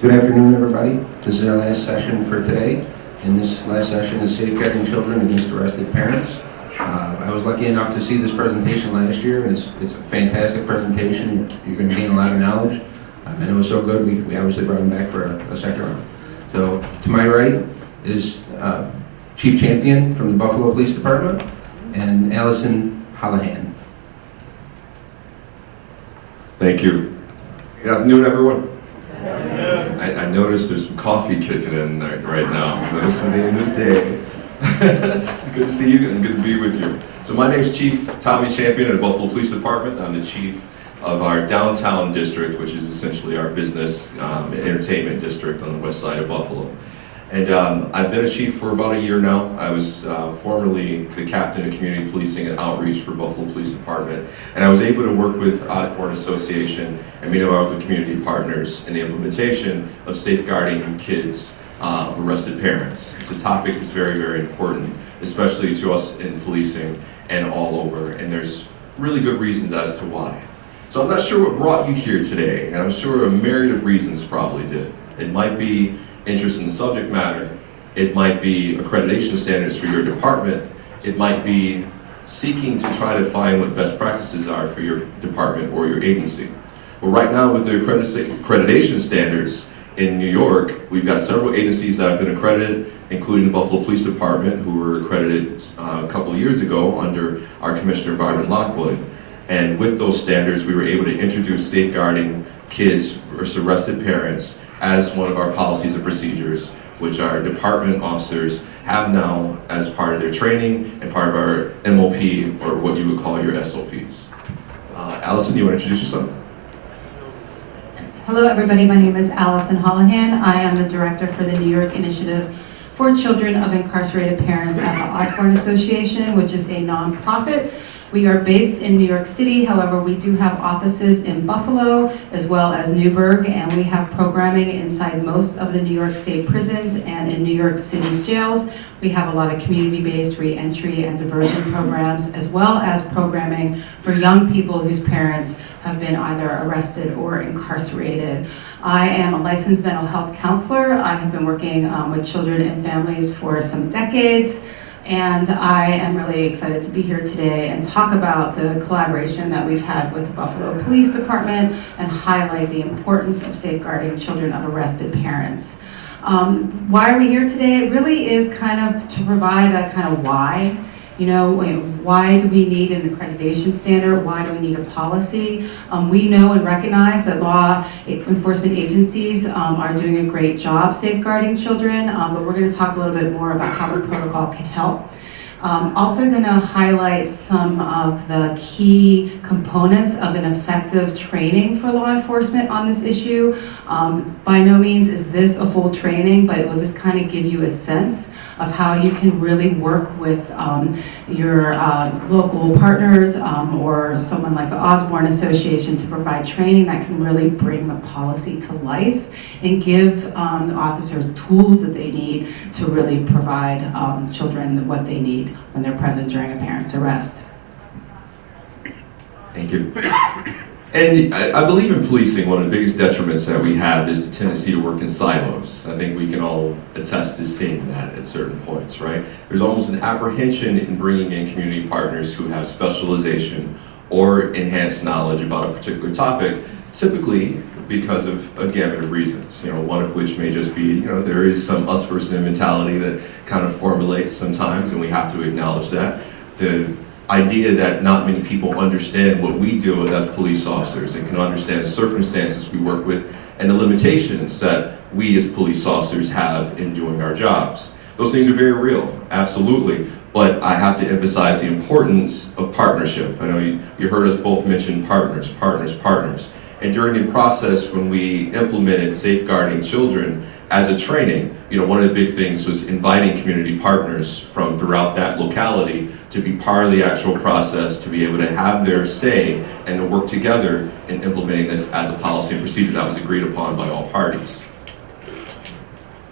Good afternoon, everybody. This is our last session for today, and this last session is Safeguarding Children Against Arrested Parents. I was lucky enough to see this presentation last year, and it's a fantastic presentation. You're going to gain a lot of knowledge, and it was so good we obviously brought him back for a second round. So to my right is Chief Champion from the Buffalo Police Department, and Allison Holohan. Thank you. Good afternoon, everyone. I noticed there's some coffee kicking in right now. This is the end of the day. It's good to see you and good to be with you. So my name is Chief Tommy Champion of the Buffalo Police Department. I'm the chief of our downtown district, which is essentially our business entertainment district on the west side of Buffalo. And I've been a chief for about a year now. I was formerly the captain of community policing and outreach for Buffalo Police Department. And I was able to work with Osborne Association and many of our other community partners in the implementation of safeguarding kids arrested parents. It's a topic that's very, very important, especially to us in policing and all over. And there's really good reasons as to why. So I'm not sure what brought you here today, and I'm sure a myriad of reasons probably did. It might be interest in the subject matter, it might be accreditation standards for your department, it might be seeking to try to find what best practices are for your department or your agency. Well, right now with the accreditation standards in New York, we've got several agencies that have been accredited, including the Buffalo Police Department, who were accredited a couple of years ago under our Commissioner Varden Lockwood. And with those standards, we were able to introduce safeguarding kids versus arrested parents as one of our policies and procedures, which our department officers have now as part of their training and part of our MOP, or what you would call your SOPs. Allison, do you want to introduce yourself? Yes. Hello, everybody. My name is Allison Holohan. I am the director for the New York Initiative for Children of Incarcerated Parents at the Osborne Association, which is a nonprofit. We are based in New York City, however, we do have offices in Buffalo as well as Newburgh, and we have programming inside most of the New York State prisons and in New York City's jails. We have a lot of community-based re-entry and diversion programs, as well as programming for young people whose parents have been either arrested or incarcerated. I am a licensed mental health counselor. I have been working with children and families for some decades. And I am really excited to be here today and talk about the collaboration that we've had with the Buffalo Police Department and highlight the importance of safeguarding children of arrested parents. Why are we here today? It really is kind of to provide a kind of why. You know, why do we need an accreditation standard? Why do we need a policy? We know and recognize that law enforcement agencies are doing a great job safeguarding children, but we're going to talk a little bit more about how the protocol can help. Also going to highlight some of the key components of an effective training for law enforcement on this issue. By no means is this a full training, but it will just kind of give you a sense of how you can really work with your local partners or someone like the Osborne Association to provide training that can really bring the policy to life and give the officers tools that they need to really provide children what they need when they're present during a parent's arrest. Thank you. And I believe in policing, one of the biggest detriments that we have is the tendency to work in silos. I think we can all attest to seeing that at certain points, right? There's almost an apprehension in bringing in community partners who have specialization or enhanced knowledge about a particular topic, typically because of a gamut of reasons, you know, one of which may just be, you know, there is some us versus them mentality that kind of formulates sometimes, and we have to acknowledge that. The idea that not many people understand what we deal with as police officers and can understand the circumstances we work with and the limitations that we as police officers have in doing our jobs. Those things are very real, absolutely, but I have to emphasize the importance of partnership. I know you heard us both mention partners. And during the process when we implemented safeguarding children as a training, you know, one of the big things was inviting community partners from throughout that locality to be part of the actual process, to be able to have their say and to work together in implementing this as a policy and procedure that was agreed upon by all parties.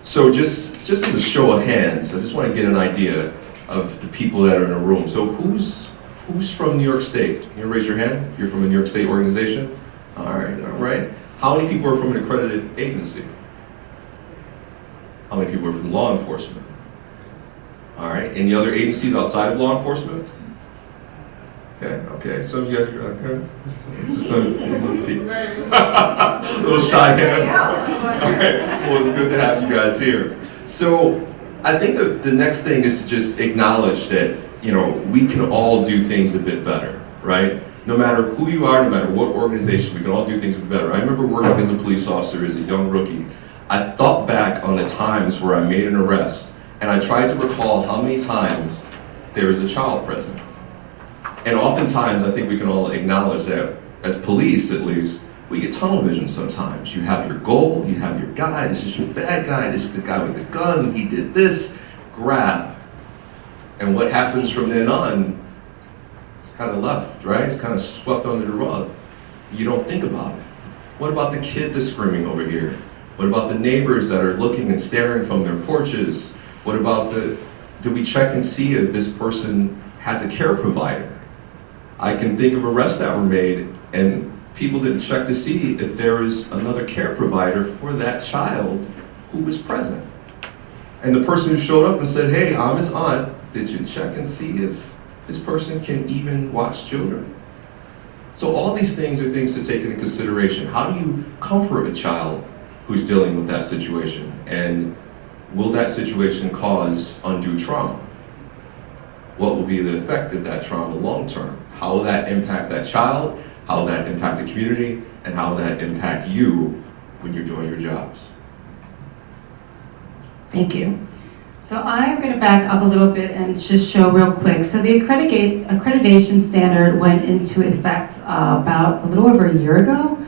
So just as a show of hands, I just want to get an idea of the people that are in the room. So who's from New York State? Can you raise your hand if you're from a New York State organization? All right. How many people are from an accredited agency? How many people are from law enforcement? All right, any other agencies outside of law enforcement? Okay, some of you guys are okay. It's just a little shy hand. All right, well, it's good to have you guys here. So I think the next thing is to just acknowledge that, you know, we can all do things a bit better, right? No matter who you are, no matter what organization, we can all do things a bit better. I remember working as a police officer as a young rookie. I thought back on the times where I made an arrest, and I tried to recall how many times there was a child present. And oftentimes, I think we can all acknowledge that, as police at least, we get tunnel vision sometimes. You have your goal, you have your guy, this is your bad guy, this is the guy with the gun, he did this, grab. And what happens from then on, it's kind of left, right? It's kind of swept under the rug. You don't think about it. What about the kid that's screaming over here? What about the neighbors that are looking and staring from their porches? What about do we check and see if this person has a care provider? I can think of arrests that were made and people didn't check to see if there is another care provider for that child who was present. And the person who showed up and said, hey, I'm his aunt, did you check and see if this person can even watch children? So all these things are things to take into consideration. How do you comfort a child who's dealing with that situation? And will that situation cause undue trauma? What will be the effect of that trauma long term? How will that impact that child? How will that impact the community? And how will that impact you when you're doing your jobs? Thank you. So I'm going to back up a little bit and just show real quick. So the accreditation standard went into effect about a little over a year ago.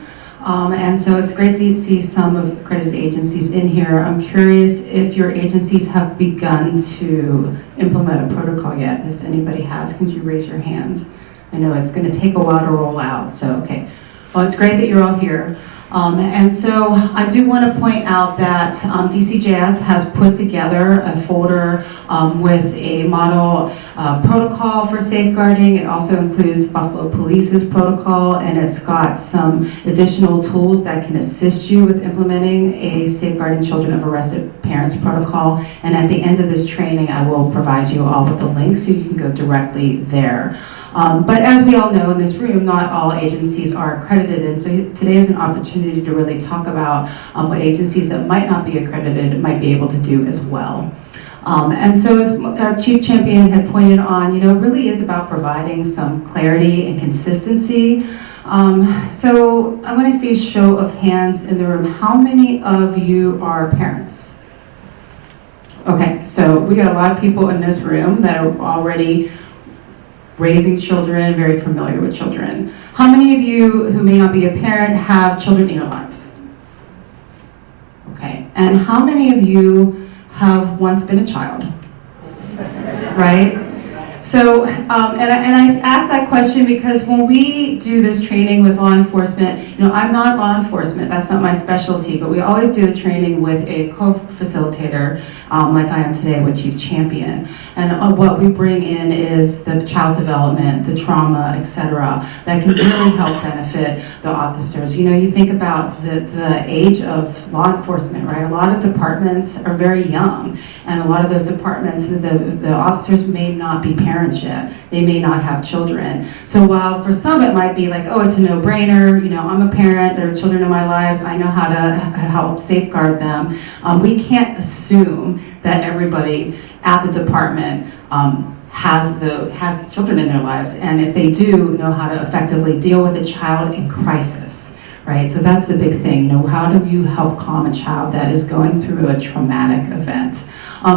And so it's great to see some of accredited agencies in here. I'm curious if your agencies have begun to implement a protocol yet. If anybody has, can you raise your hands? I know it's going to take a while to roll out, so okay. Well, it's great that you're all here. And so I do want to point out that DCJS has put together a folder with a model protocol for safeguarding. It also includes Buffalo Police's protocol, and it's got some additional tools that can assist you with implementing a Safeguarding Children of Arrested Parents protocol. And at the end of this training, I will provide you all with the link so you can go directly there. But as we all know in this room, not all agencies are accredited, and so today is an opportunity to really talk about what agencies that might not be accredited might be able to do as well. And so as Chief Champion had pointed on, it really is about providing some clarity and consistency. So I want to see a show of hands in the room. How many of you are parents? Okay, so we got a lot of people in this room that are already raising children, very familiar with children. How many of you who may not be a parent have children in your lives? Okay, and how many of you have once been a child? Right? So, and I ask that question because when we do this training with law enforcement, I'm not law enforcement, that's not my specialty, but we always do the training with a co-facilitator, like I am today with Chief Champion. And what we bring in is the child development, the trauma, etc., that can really help benefit the officers. You think about the age of law enforcement, right? A lot of departments are very young, and a lot of those departments, the officers may not be parents yet. They may not have children. So while for some it might be like, oh, it's a no-brainer, I'm a parent, there are children in my lives, I know how to help safeguard them, we can't assume that everybody at the department has children in their lives, and if they do, know how to effectively deal with a child in crisis, right? So that's the big thing, how do you help calm a child that is going through a traumatic event?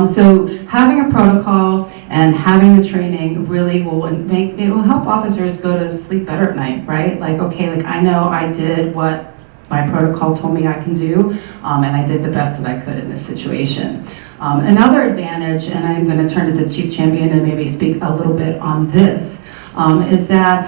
So having a protocol and having the training really will help officers go to sleep better at night, right? I know I did what my protocol told me I can do, and I did the best that I could in this situation. Another advantage, and I'm going to turn to the Chief Champion and maybe speak a little bit on this, is that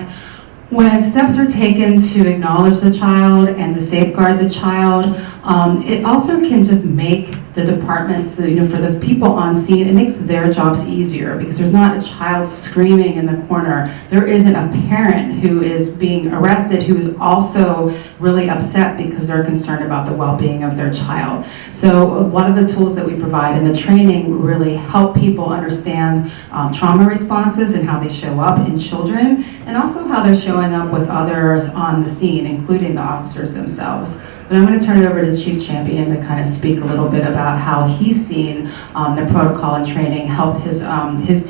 when steps are taken to acknowledge the child and to safeguard the child, It also can just make the departments, for the people on scene, it makes their jobs easier because there's not a child screaming in the corner. There isn't a parent who is being arrested who is also really upset because they're concerned about the well-being of their child. So a lot of the tools that we provide and the training really help people understand trauma responses and how they show up in children, and also how they're showing up with others on the scene, including the officers themselves. But I'm going to turn it over to the Chief Champion to kind of speak a little bit about how he's seen the protocol and training helped his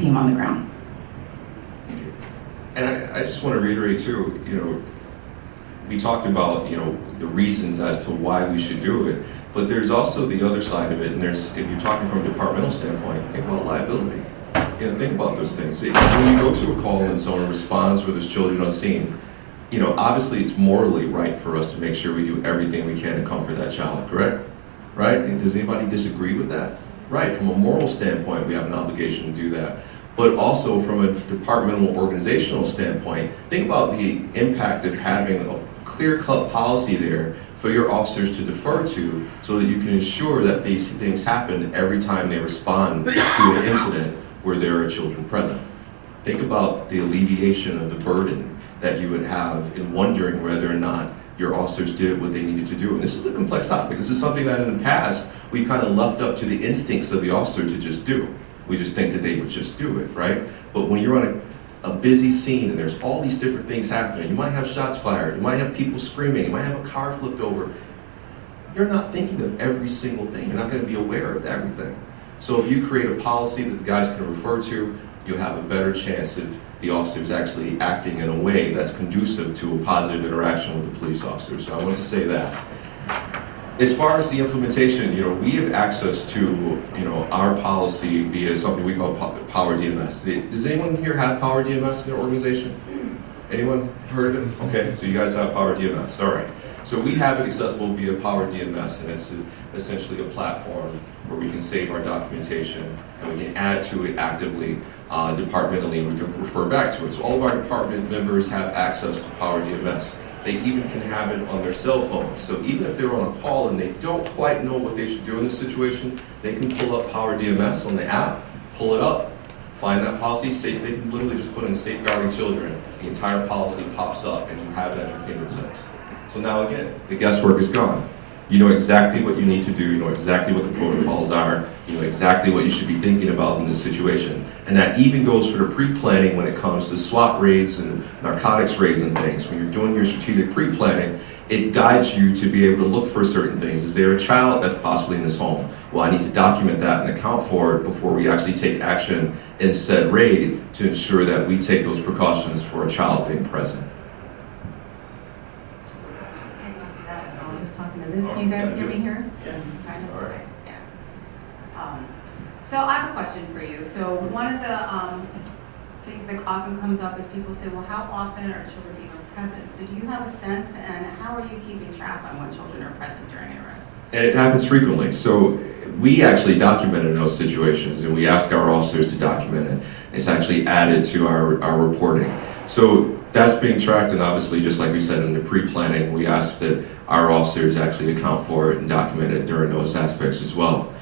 team on the ground. Thank you. And I just want to reiterate too, we talked about, the reasons as to why we should do it, but there's also the other side of it, and if you're talking from a departmental standpoint, think about liability. Think about those things. When you go to a call and someone responds where there's children on scene, obviously it's morally right for us to make sure we do everything we can to comfort that child, correct? Right? And does anybody disagree with that? Right, from a moral standpoint, we have an obligation to do that. But also from a departmental organizational standpoint, think about the impact of having a clear-cut policy there for your officers to defer to so that you can ensure that these things happen every time they respond to an incident where there are children present. Think about the alleviation of the burden that you would have in wondering whether or not your officers did what they needed to do. And this is a complex topic. This is something that in the past, we kind of left up to the instincts of the officer to just do. We just think that they would just do it, right? But when you're on a busy scene and there's all these different things happening, you might have shots fired, you might have people screaming, you might have a car flipped over. You're not thinking of every single thing. You're not going to be aware of everything. So if you create a policy that the guys can refer to, you'll have a better chance of the officers actually acting in a way that's conducive to a positive interaction with the police officers. So I wanted to say that. As far as the implementation, we have access to, our policy via something we call Power DMS. Does anyone here have Power DMS in their organization? Anyone heard of it? Okay, so you guys have Power DMS, all right. So we have it accessible via Power DMS, and it's essentially a platform where we can save our documentation and we can add to it actively, departmentally, and we can refer back to it. So all of our department members have access to Power DMS. They even can have it on their cell phones. So even if they're on a call and they don't quite know what they should do in this situation, they can pull up Power DMS on the app, pull it up, find that policy, they can literally just put in safeguarding children. The entire policy pops up and you have it at your fingertips. So now again, the guesswork is gone. You know exactly what you need to do, you know exactly what the protocols are, you know exactly what you should be thinking about in this situation. And that even goes for the pre-planning when it comes to SWAT raids and narcotics raids and things. When you're doing your strategic pre-planning, it guides you to be able to look for certain things. Is there a child that's possibly in this home? Well, I need to document that and account for it before we actually take action in said raid to ensure that we take those precautions for a child being present. Can you guys hear me here? Yeah. Kind of? All right. Yeah. So I have a question for you. So one of the things that often comes up is people say, well, how often are children even present? So do you have a sense, and how are you keeping track on when children are present during an arrest? And it happens frequently. So we actually documented those situations, and we ask our officers to document it. It's actually added to our reporting. So that's being tracked, and obviously, just like we said in the pre-planning, we ask that our officers actually account for it and document it during those aspects as well.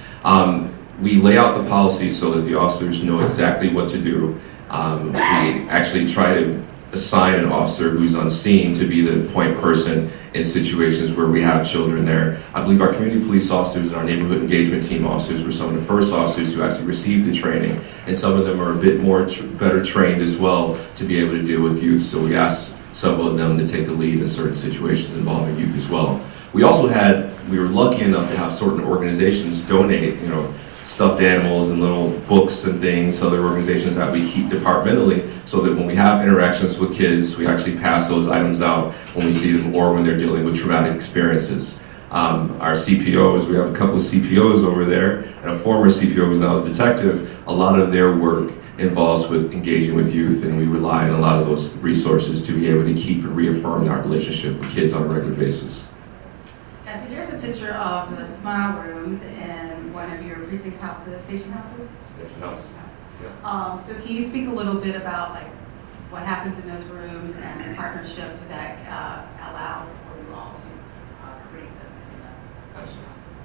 We lay out the policy so that the officers know exactly what to do. We actually try to assign an officer who's on scene to be the point person in situations where we have children there. I believe our community police officers and our neighborhood engagement team officers were some of the first officers who actually received the training, and some of them are a bit more better trained as well to be able to deal with youth, so we asked several of them to take the lead in certain situations involving youth as well. We were lucky enough to have certain organizations donate, stuffed animals and little books and things, other organizations that we keep departmentally, so that when we have interactions with kids, we actually pass those items out when we see them or when they're dealing with traumatic experiences. Our CPOs, we have a couple of CPOs over there, and a former CPO who's now a detective. A lot of their work involves with engaging with youth, and we rely on a lot of those resources to be able to keep and reaffirm our relationship with kids on a regular basis. Yeah, so here's a picture of the smile rooms in one of your precinct houses, station houses? Station house. Yeah. So can you speak a little bit about what happens in those rooms and the partnership that allow for you all to create them?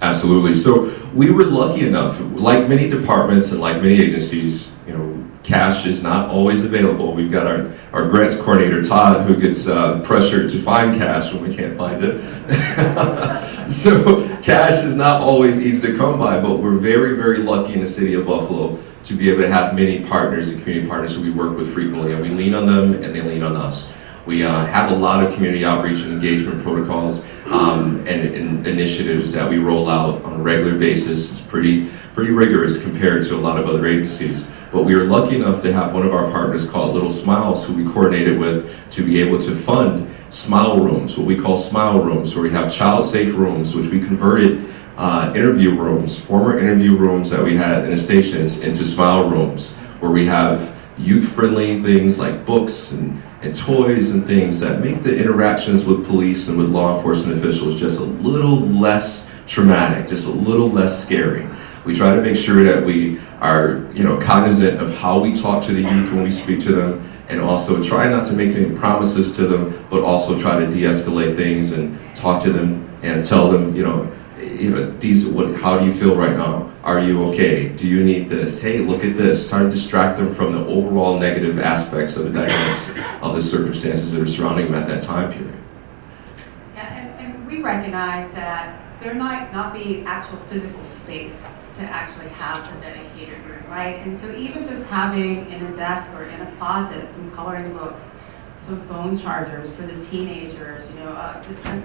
Absolutely. So we were lucky enough, like many departments and like many agencies, cash is not always available. We've got our grants coordinator, Todd, who gets pressured to find cash when we can't find it. So cash is not always easy to come by, but we're very, very lucky in the city of Buffalo to be able to have many partners and community partners who we work with frequently, and we lean on them and they lean on us. We have a lot of community outreach and engagement protocols and initiatives that we roll out on a regular basis. It's pretty rigorous compared to a lot of other agencies. But we are lucky enough to have one of our partners called Little Smiles, who we coordinated with to be able to fund smile rooms, what we call smile rooms, where we have child-safe rooms, which we converted interview rooms, former interview rooms that we had in the stations into smile rooms, where we have youth-friendly things like books and toys and things that make the interactions with police and with law enforcement officials just a little less traumatic, just a little less scary. We try to make sure that we are, cognizant of how we talk to the youth when we speak to them, and also try not to make any promises to them, but also try to de-escalate things and talk to them and tell them, how do you feel right now? Are you okay? Do you need this? Hey, look at this. Try to distract them from the overall negative aspects of the dynamics of the circumstances that are surrounding them at that time period. Yeah, and we recognize that there might not be actual physical space to actually have a dedicated room, right? And so even just having in a desk or in a closet some coloring books, some phone chargers for the teenagers, just a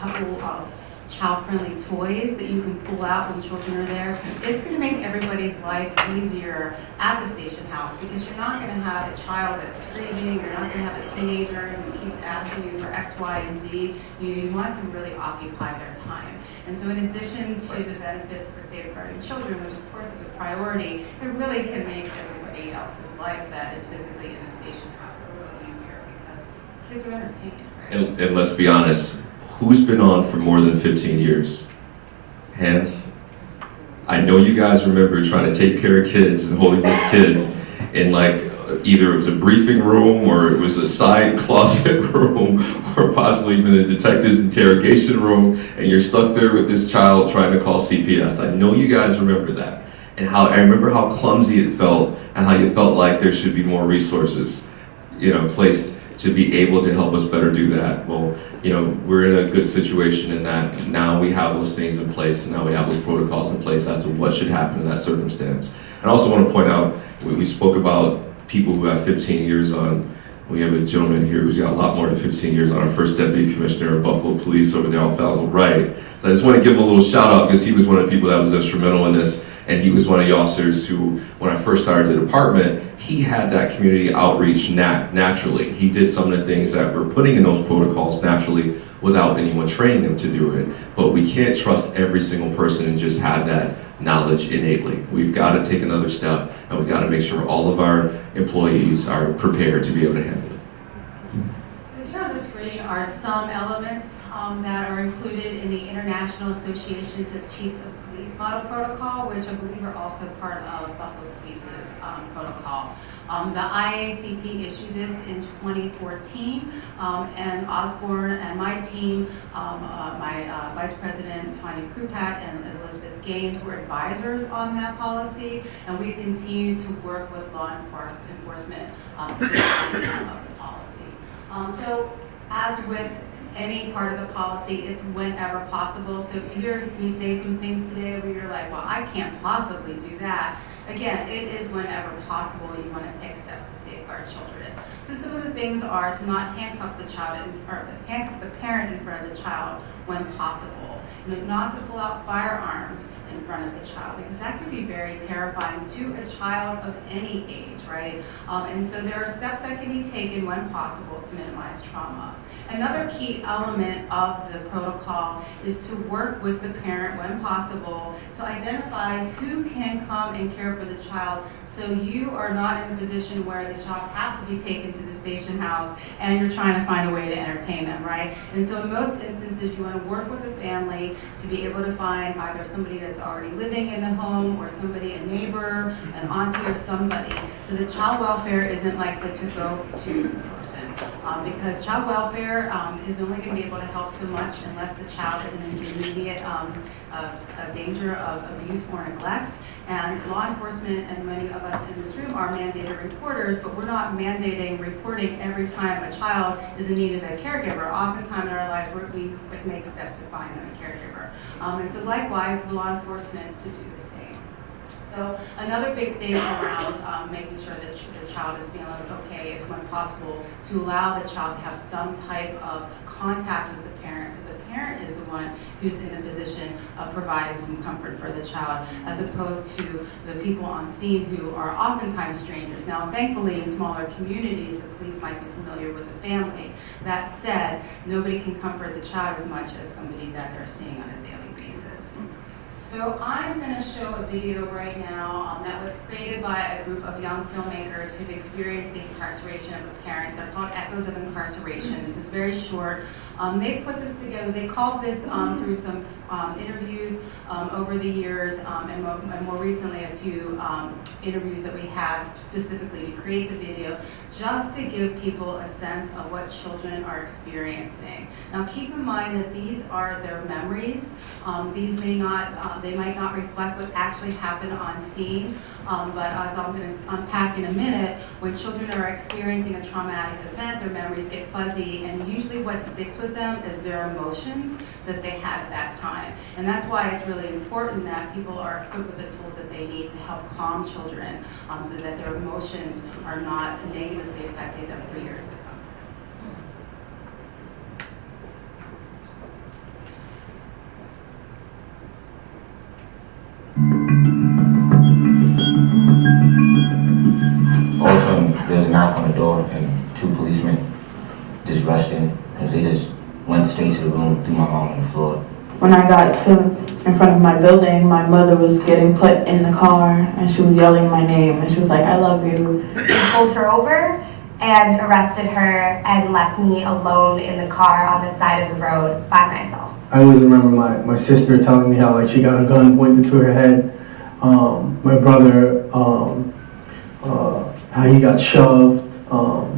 couple of child-friendly toys that you can pull out when children are there. It's going to make everybody's life easier at the station house, because you're not going to have a child that's screaming, you're not going to have a teenager who keeps asking you for X, Y, and Z. You want to really occupy their time. And so in addition to the benefits for safeguarding children, which of course is a priority, it really can make everybody else's life that is physically in the station house a little easier, because kids are entertained, right? And let's be honest, who's been on for more than 15 years? Hands? I know you guys remember trying to take care of kids and holding this kid in either it was a briefing room or it was a side closet room or possibly even a detective's interrogation room, and you're stuck there with this child trying to call CPS. I know you guys remember that. And I remember how clumsy it felt and how you felt like there should be more resources, placed to be able to help us better do that. Well, we're in a good situation in that now we have those things in place, and now we have those protocols in place as to what should happen in that circumstance. I also want to point out, we spoke about people who have 15 years on. We have a gentleman here who's got a lot more than 15 years on, our first deputy commissioner of Buffalo Police over there on Falzel Right. I just want to give him a little shout out, because he was one of the people that was instrumental in this, and he was one of the officers who, when I first started the department, he had that community outreach naturally. He did some of the things that we're putting in those protocols naturally without anyone training them to do it. But we can't trust every single person and just have that knowledge innately. We've got to take another step, and we've got to make sure all of our employees are prepared to be able to handle it. So here on the screen are some elements that are included in the International Associations of Chiefs of Police Model Protocol, which I believe are also part of Buffalo Police's protocol. The IACP issued this in 2014, and Osborne and my team, my Vice President Tanya Krupat and Elizabeth Gaines, were advisors on that policy, and we continue to work with law enforcement stakeholders of the policy. So as with any part of the policy, it's whenever possible. So if you hear me say some things today where you're like, well, I can't possibly do that, again, it is whenever possible you want to take steps to safeguard children. So some of the things are to not handcuff the child or handcuff the parent in front of the child when possible. Not to pull out firearms in front of the child, because that can be very terrifying to a child of any age, right? And so there are steps that can be taken when possible to minimize trauma. Another key element of the protocol is to work with the parent when possible to identify who can come and care for the child, so you are not in a position where the child has to be taken to the station house and you're trying to find a way to entertain them, right? And so in most instances, you want to work with the family to be able to find either somebody that's already living in the home or somebody, a neighbor, an auntie or somebody. So the child welfare isn't like the to-go-to person. Because child welfare is only going to be able to help so much unless the child is in an immediate danger of abuse or neglect. And law enforcement and many of us in this room are mandated reporters, but we're not mandating reporting every time a child is in need of a caregiver. Oftentimes in our lives, we make steps to find them a caregiver. And so likewise, the law enforcement to do the same. So another big thing around making sure that the child is feeling okay is when possible to allow the child to have some type of contact with the parent. So the parent is the one who's in a position of providing some comfort for the child, as opposed to the people on scene who are oftentimes strangers. Now, thankfully, in smaller communities, the police might be familiar with the family. That said, nobody can comfort the child as much as somebody that they're seeing on a daily basis. So I'm going to show a video right now that was created by a group of young filmmakers who've experienced the incarceration of a parent. They're called Echoes of Incarceration. This is very short. They've put this together. They called this through some interviews over the years, and more recently a few interviews that we had specifically to create the video, just to give people a sense of what children are experiencing. Now keep in mind that these are their memories. These may not, they might not reflect what actually happened on scene, but as I'm going to unpack in a minute, when children are experiencing a traumatic event, their memories get fuzzy, and usually what sticks with them is their emotions that they had at that time. And that's why it's really important that people are equipped with the tools that they need to help calm children so that their emotions are not negatively affecting them for years to come. All of a sudden, there's a knock on the door, and two policemen just rushed in, and they just went straight to the room, threw my mom on the floor. When I got to in front of my building, my mother was getting put in the car, and she was yelling my name, and she was like, "I love you." Pulled her over and arrested her and left me alone in the car on the side of the road by myself. I always remember my sister telling me how like she got a gun pointed to her head. My brother, how he got shoved.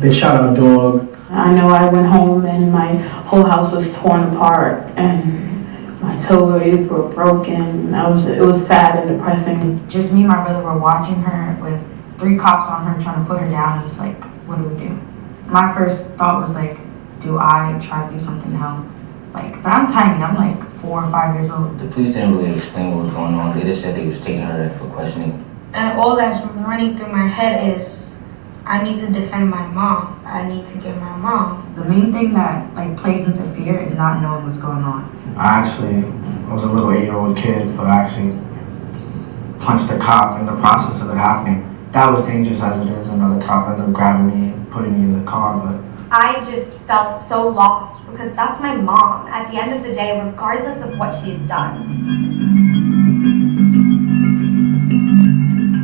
They shot our dog. I know I went home and my whole house was torn apart and my toys were broken. It was sad and depressing. Just me and my brother were watching her with 3 cops on her trying to put her down, and it's like, what do we do? My first thought was like, do I try to do something to help? Like, but I'm tiny, I'm like 4 or 5 years old. The police didn't really explain what was going on. They just said they was taking her in for questioning. And all that's running through my head is, I need to defend my mom. I need to get my mom. The main thing that like plays into fear is not knowing what's going on. I was a little 8-year-old kid, but I actually punched a cop in the process of it happening. That was dangerous as it is. Another cop ended up grabbing me and putting me in the car, but I just felt so lost because that's my mom at the end of the day, regardless of what she's done.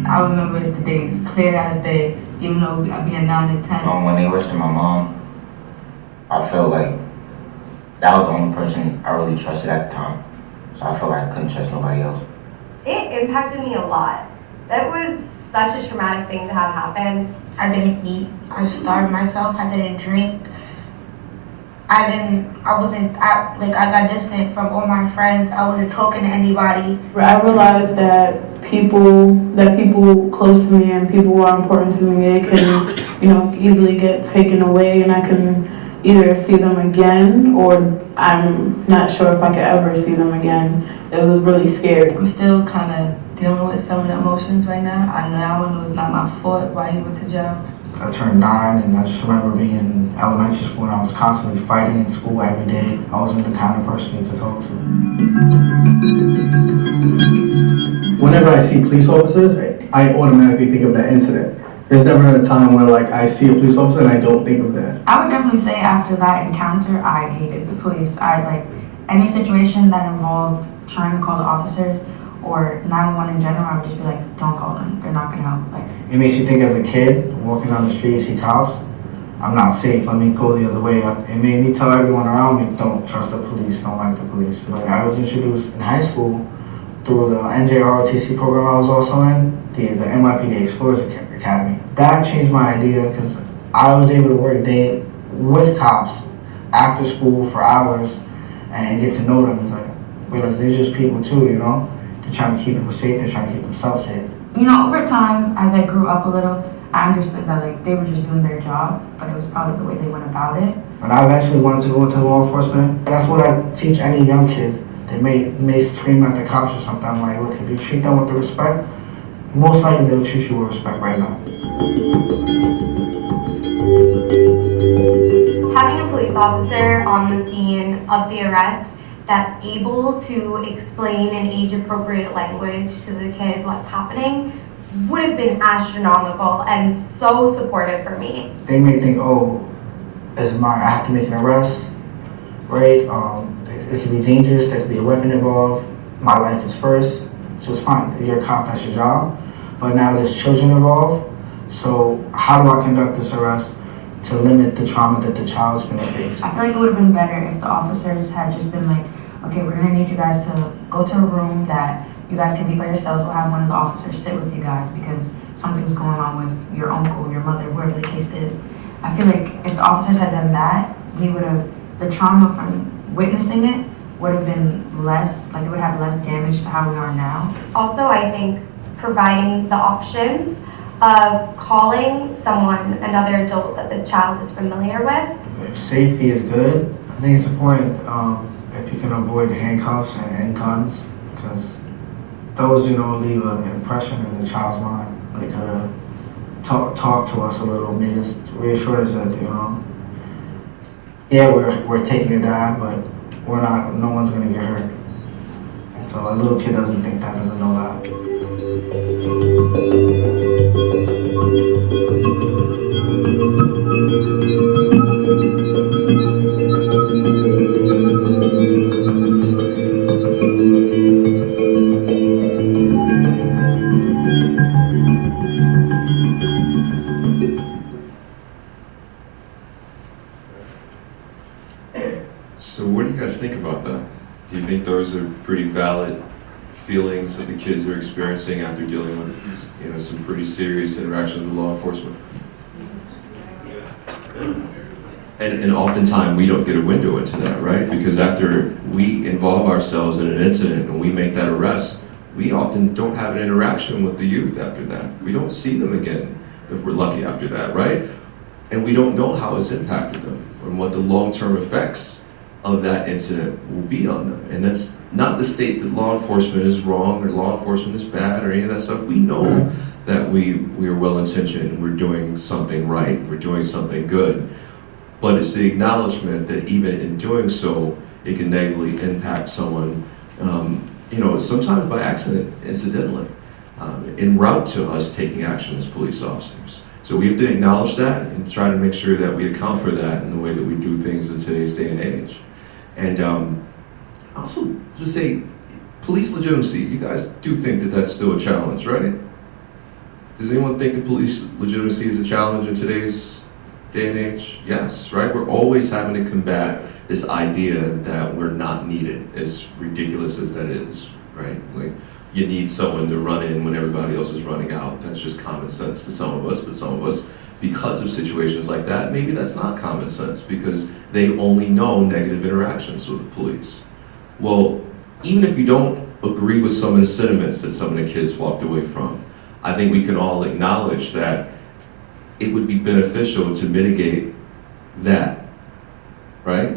I remember the days clear as day, even though I'd be a 9 to 10. When they arrested my mom, I felt like that was the only person I really trusted at the time. So I felt like I couldn't trust nobody else. It impacted me a lot. That was such a traumatic thing to have happen. I didn't eat. I starved myself. I didn't drink. I got distant from all my friends. I wasn't talking to anybody. I realized that people close to me and people who are important to me, they can, easily get taken away, and I can either see them again or I'm not sure if I could ever see them again. It was really scary. I'm still kind of dealing with some of the emotions right now. I know it was not my fault why he went to jail. I turned 9, and I just remember being in elementary school and I was constantly fighting in school every day. I wasn't the kind of person you could talk to. Whenever I see police officers, I automatically think of that incident. There's never a time where like I see a police officer and I don't think of that. I would definitely say after that encounter, I hated the police. Any situation that involved trying to call the officers or 911 in general, I would just be like, don't call them. They're not gonna help. Like, It makes you think as a kid, walking down the street, you see cops, I'm not safe, let me go the other way. It made me tell everyone around me, don't trust the police, don't like the police. But I was introduced in high school through the NJROTC program I was also in, the NYPD Explorers Academy. That changed my idea because I was able to work day with cops after school for hours and get to know them. It's like, realize they're just people too, you know? They're trying to keep people safe, they're trying to keep themselves safe. you know, over time, as I grew up a little, I understood that like they were just doing their job, but it was probably the way they went about it. When I eventually wanted to go into law enforcement, that's what I teach any young kid. They may scream at the cops or something. I'm like, look, if you treat them with the respect, most likely they'll treat you with respect right now. Having a police officer on the scene of the arrest that's able to explain in age-appropriate language to the kid what's happening would have been astronomical and so supportive for me. They may think, oh, I have to make an arrest, right? It could be dangerous, there could be a weapon involved, my life is first, so it's fine. If you're a cop, that's your job. But now there's children involved, so how do I conduct this arrest to limit the trauma that the child's gonna face? I feel like it would have been better if the officers had just been like, okay, we're gonna need you guys to go to a room that you guys can be by yourselves. We'll have one of the officers sit with you guys because something's going on with your uncle, your mother, whoever the case is. I feel like if the officers had done that, the trauma from witnessing it would have been less, like it would have less damage to how we are now. Also, I think providing the options of calling someone, another adult that the child is familiar with. If safety is good, I think it's important if you can avoid handcuffs and guns, because those, leave an impression in the child's mind. They could have talked to us a little, made us reassured us that, yeah, we're taking it down, but we're not. No one's gonna get hurt. And so a little kid doesn't think that, doesn't know that. So what do you guys think about that? Do you think those are pretty valid feelings that the kids are experiencing after dealing with some pretty serious interactions with law enforcement? And oftentimes we don't get a window into that, right? Because after we involve ourselves in an incident and we make that arrest, we often don't have an interaction with the youth after that. We don't see them again if we're lucky after that, right? And we don't know how it's impacted them and what the long-term effects of that incident will be on them. And that's not the state that law enforcement is wrong or law enforcement is bad or any of that stuff. We know that we are well-intentioned and we're doing something right, we're doing something good. But it's the acknowledgement that even in doing so, it can negatively impact someone, sometimes by accident, incidentally, en route to us taking action as police officers. So we have to acknowledge that and try to make sure that we account for that in the way that we do things in today's day and age. And also, just say, police legitimacy, you guys do think that that's still a challenge, right? Does anyone think that police legitimacy is a challenge in today's day and age? Yes, right? We're always having to combat this idea that we're not needed, as ridiculous as that is, right? Like, you need someone to run in when everybody else is running out. That's just common sense to some of us, but some of us, because of situations like that, maybe that's not common sense because they only know negative interactions with the police. Well, even if you don't agree with some of the sentiments that some of the kids walked away from, I think we can all acknowledge that it would be beneficial to mitigate that, right?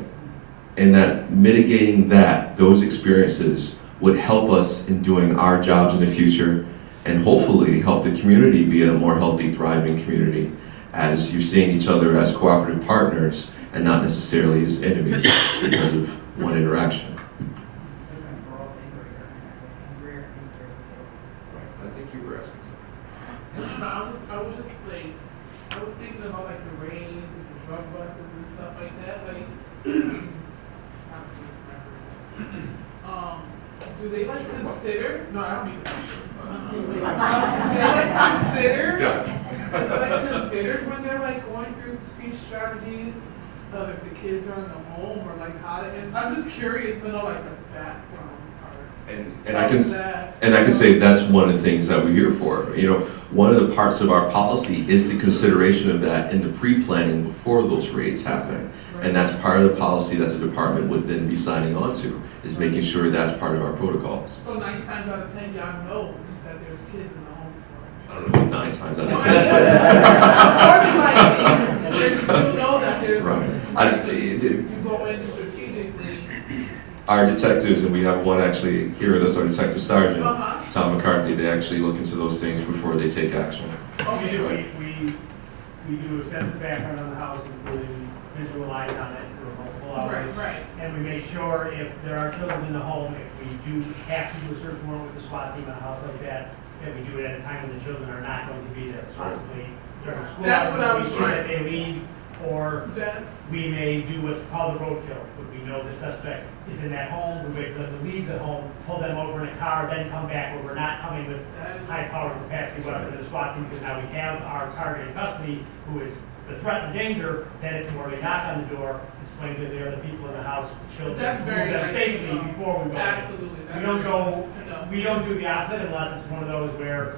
And that mitigating those experiences would help us in doing our jobs in the future and hopefully help the community be a more healthy, thriving community as you're seeing each other as cooperative partners and not necessarily as enemies because of one interaction. I think you were asking something. I was just like, I was thinking about like the raids and the drug buses and stuff like that. Like, do they like consider, no, I don't mean to do they like consider, Yeah. is it like considered when they're like going through speech strategies of if the kids are in the home or like how to, and I'm just curious to know like the background part. And I can say that's one of the things that we're here for. You know, one of the parts of our policy is the consideration of that in the pre-planning before those raids happen. And that's part of the policy that the department would then be signing on to, is making sure that's part of our protocols. So 9 times out of 10, y'all know that there's kids in the home before. I don't know, 9 times out of 10. You know that there's, Right. you go in strategically. Our detectives, and we have one actually here with us, our detective sergeant, Uh-huh. Tom McCarthy, they actually look into those things before they take action. Okay. We do extensive background on the house, including visualize on it for multiple hours. Right. And we make sure if there are children in the home, if we do have to do a search warrant with the SWAT team on a house like that we do it at a time when the children are not going to be there, possibly during school That's what I hours, was we see trying- that they leave, or That's, we may do what's called a roadkill. When we know the suspect is in that home, we wait for them to leave the home, pull them over in a car, then come back where we're not coming with high-powered capacity weapon to the SWAT team, because now we have our target in custody who is the threat and danger. Then it's more we knock on the door, explain that they're the people in the house, children, That's very move them nice safely to know. before we go in. absolutely. We don't go, No. we don't do the opposite unless it's one of those where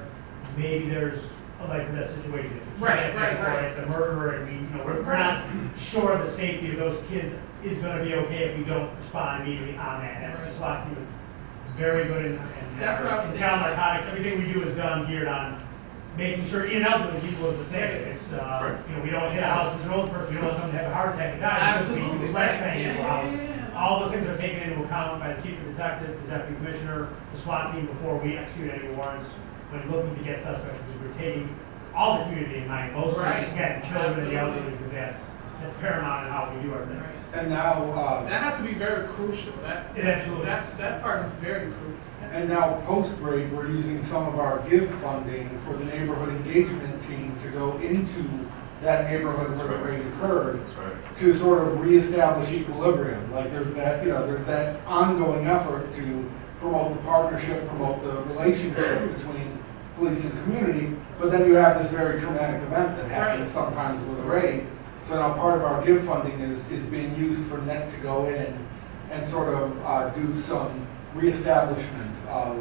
maybe there's a life or death situation. It's a Right, kidnapping, right. or it's a murderer, and we're not sure the safety of those kids is gonna be okay if we don't respond immediately on that. That's the SWAT team is very good in That's what I was in child narcotics. Everything we do is done geared on making sure in and out of the people is the same. It's, we don't hit a house as an old person, we don't want someone to have a heart attack and die because we Absolutely. flashbang into a Yeah, house. yeah, yeah. All those things are taken into account by the chief of detective, the deputy commissioner, the SWAT team before we execute any warrants when looking to get suspects, because we're taking all the community in mind, mostly, Right. again, children and the Absolutely. elderly, because that's paramount in how we do our thing. And now, That has to be very crucial. It absolutely That part is very crucial. post-raid, we're using some of our GIVE funding for the neighborhood engagement team to go into that neighborhood where the raid occurred That's right. to sort of reestablish equilibrium. Like there's that, there's that ongoing effort to promote the partnership, promote the relationship between police and community, but then you have this very traumatic event that happens sometimes with a raid. So now part of our GIVE funding is being used for NET to go in and sort of do some reestablishment of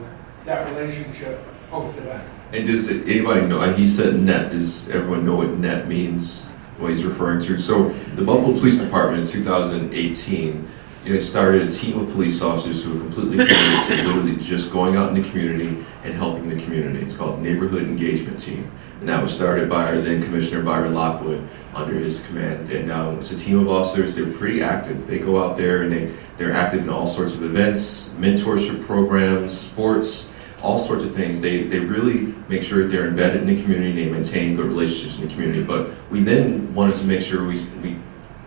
that relationship post-event. And does anybody know, he said net, does everyone know what net means, what he's referring to? So the Buffalo Police Department in 2018, started a team of police officers who were completely committed to literally just going out in the community and helping the community. It's called Neighborhood Engagement Team. And that was started by our then Commissioner Byron Lockwood under his command. And now it's a team of officers, they're pretty active. They go out there and they're active in all sorts of events, mentorship programs, sports, all sorts of things. They really make sure that they're embedded in the community, they maintain good relationships in the community. But we then wanted to make sure we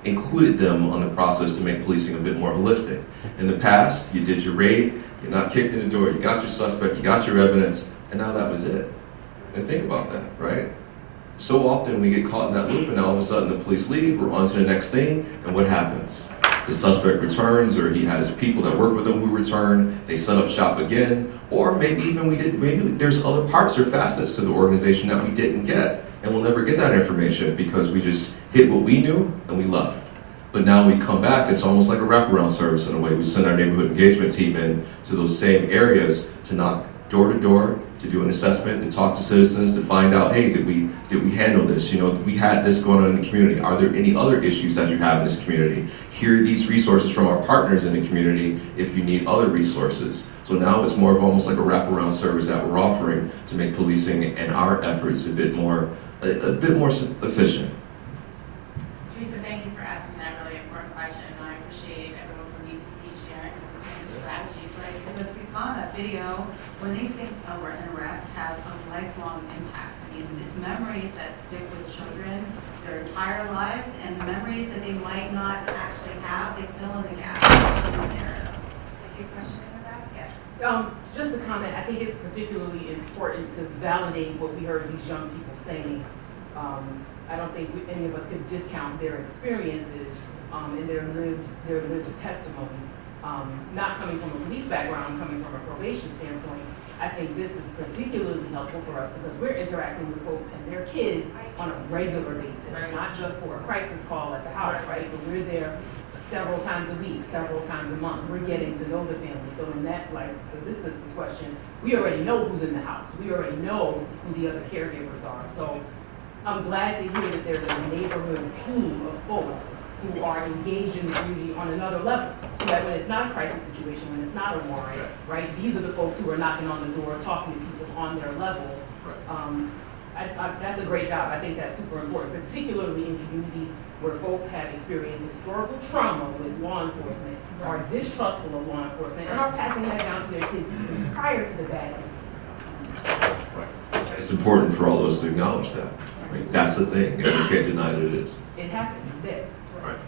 included them on the process to make policing a bit more holistic. In the past, you did your raid, you're not kicked in the door, you got your suspect, you got your evidence, and now that was it. And think about that, right? So often we get caught in that loop and now all of a sudden the police leave, we're on to the next thing, and what happens? The suspect returns, or he had his people that work with him who return, they set up shop again, or maybe there's other parts or facets to the organization that we didn't get, and we'll never get that information because we just hit what we knew and we left. But now we come back, it's almost like a wraparound service in a way. We send our neighborhood engagement team in to those same areas to knock door to door, to do an assessment, to talk to citizens, to find out, hey, did we handle this? We had this going on in the community. Are there any other issues that you have in this community? Here are these resources from our partners in the community if you need other resources. So now it's more of almost like a wraparound service that we're offering to make policing and our efforts a bit more efficient. Teresa, thank you for asking that really important question. I appreciate everyone from UPT sharing this strategy. So Because as we saw in that video, when they say an arrest has a lifelong impact. I mean, it's memories that stick with children their entire lives, and the memories that they might not actually have, they fill in the gaps in the narrative. Is your question in the back? Yeah. Just a comment, I think it's particularly important to validate what we heard these young people saying. I don't think any of us could discount their experiences and their lived testimony. Not coming from a police background, coming from a probation standpoint, I think this is particularly helpful for us because we're interacting with folks and their kids on a regular basis, not just for a crisis call at the house, right? But we're there several times a week, several times a month. We're getting to know the family. So in that, like, for this sister's question, we already know who's in the house. We already know who the other caregivers are. So I'm glad to hear that there's a neighborhood team of folks who are engaged in the community on another level. So that when it's not a crisis situation, when it's not a warrant, right, these are the folks who are knocking on the door, talking to people on their level. That's a great job. I think that's super important, particularly in communities where folks have experienced historical trauma with law enforcement, are distrustful of law enforcement, and are passing that down to their kids even prior to the bad incidents. It's important for all of us to acknowledge that. Right? That's the thing, and you can't deny that it is. It happens, it's there. Right.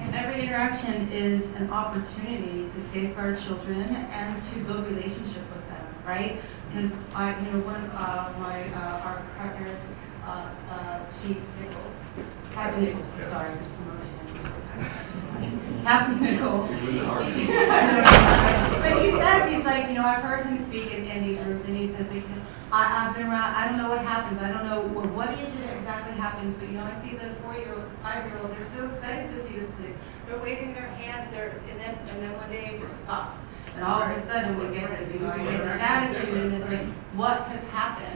And every interaction is an opportunity to safeguard children and to build relationship with them, right? Because one of our partners, Chief Nichols, Captain Nichols, I'm sorry, I just promoted him. Captain Nichols. But he says, he's like, I've heard him speak in these rooms, and he says, like, I've been around, I don't know what happens, I don't know what age it exactly happens, but I see the 4-year-olds, the 5-year-olds, they're so excited to see the police. They're waving their hands, and then one day it just stops. And all of a sudden we get this attitude, and it's like, what has happened?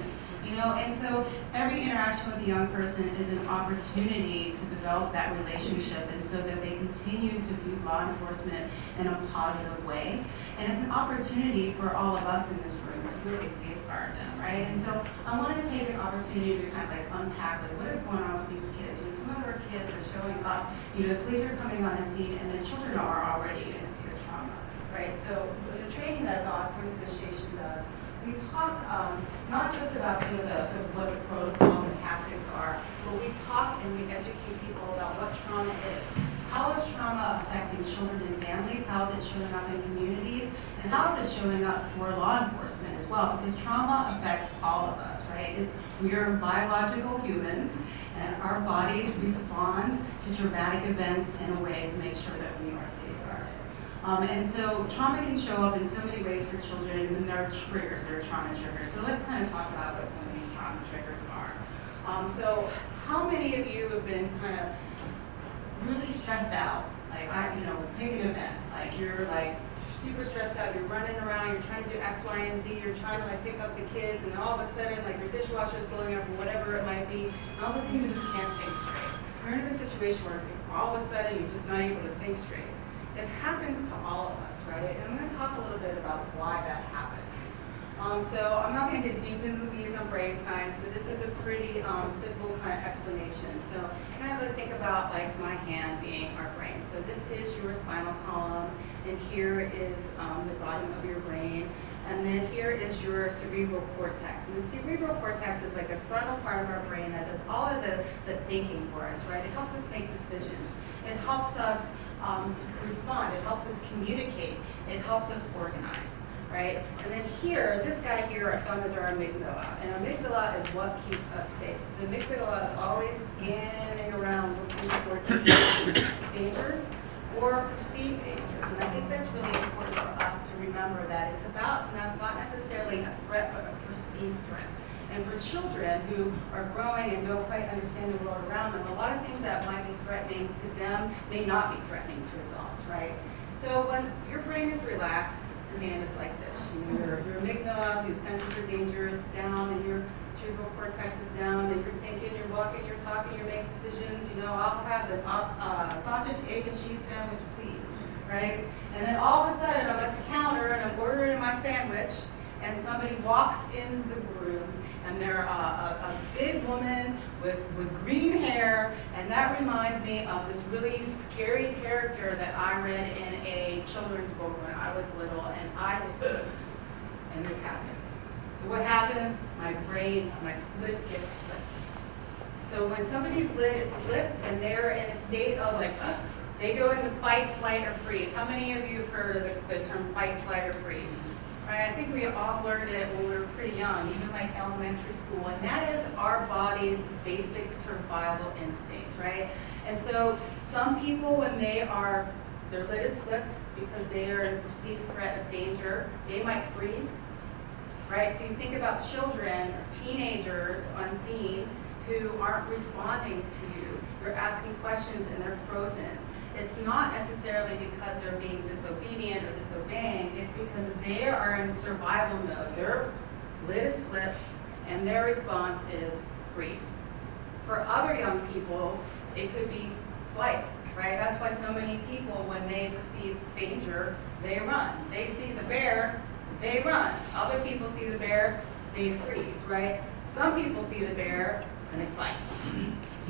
And so every interaction with a young person is an opportunity to develop that relationship, and so that they continue to view law enforcement in a positive way. And it's an opportunity for all of us in this room to really safeguard them, right? And so I want to take an opportunity to kind of like unpack like what is going on with these kids. Some of our kids are showing up, the police are coming on the scene, and the children are already in a state of trauma, right? So the training that the Osborne Association does, we talk not just about some of what the protocol and tactics are, but we talk and we educate people about what trauma is. How is trauma affecting children and families? How is it showing up in communities? And how is it showing up for law enforcement as well? Because trauma affects all of us, right? We are biological humans, and our bodies respond to traumatic events in a way to make sure that we are safeguarded. And so trauma can show up in so many ways for children, and there are triggers, there are trauma triggers. So let's kind of talk about what some of these trauma triggers are. So how many of you have been kind of really stressed out? Like, pick an event. Like, you're like super stressed out, you're running around, you're trying to do X, Y, and Z, you're trying to like pick up the kids, and then all of a sudden, like your dishwasher is blowing up or whatever it might be, and all of a sudden you just can't think straight. You're in a situation where all of a sudden you're just not able to think straight. It happens to all of us, right? And I'm going to talk a little bit about why that happens. So I'm not going to get deep into the weeds on brain science, but this is a pretty simple kind of explanation. So kind of think about like my hand being our brain. So this is your spinal column, and here is the bottom of your brain. And then here is your cerebral cortex. And the cerebral cortex is like a frontal part of our brain that does all of the thinking for us, right? It helps us make decisions. It helps us respond. It helps us communicate. It helps us organize, right? And then here, this guy here, our thumb is our amygdala. And amygdala is what keeps us safe. So the amygdala is always scanning around looking for dangers or perceived dangers. And I think that's really important for us to remember that it's about not necessarily a threat, but a perceived threat. And for children who are growing and don't quite understand the world around them, a lot of things that might be threatening to them may not be threatening to adults, right? So when your brain is relaxed, your hand is like this. Your amygdala, who's sensing for danger, it's down, and your cerebral cortex is down, and you're thinking, you're walking, you're talking, you're making decisions. I'll have a sausage, egg, and cheese sandwich, please, right? And then all of a sudden, I'm at the counter, and I'm ordering my sandwich, and somebody walks in the room, and they're a big woman with green hair, and that reminds me of this really scary character that I read in a children's book when I was little, and I just, and this happens. So what happens? My lid gets flipped. So when somebody's lid is flipped and they're in a state of like, they go into fight, flight, or freeze. How many of you have heard of the term fight, flight, or freeze? Right? I think we all learned it when we were pretty young, even like elementary school, and that is our body's basic survival instinct, right? And so some people, when their lid is flipped because they are in a perceived threat of danger, they might freeze, right? So you think about children or teenagers on scene who aren't responding to you. You're asking questions and they're frozen. It's not necessarily because they're being disobedient or disobeying, it's because they are in survival mode. Their lid is flipped and their response is freeze. For other young people, it could be flight, right? That's why so many people, when they perceive danger, they run. They see the bear, they run. Other people see the bear, they freeze, right? Some people see the bear and they fight.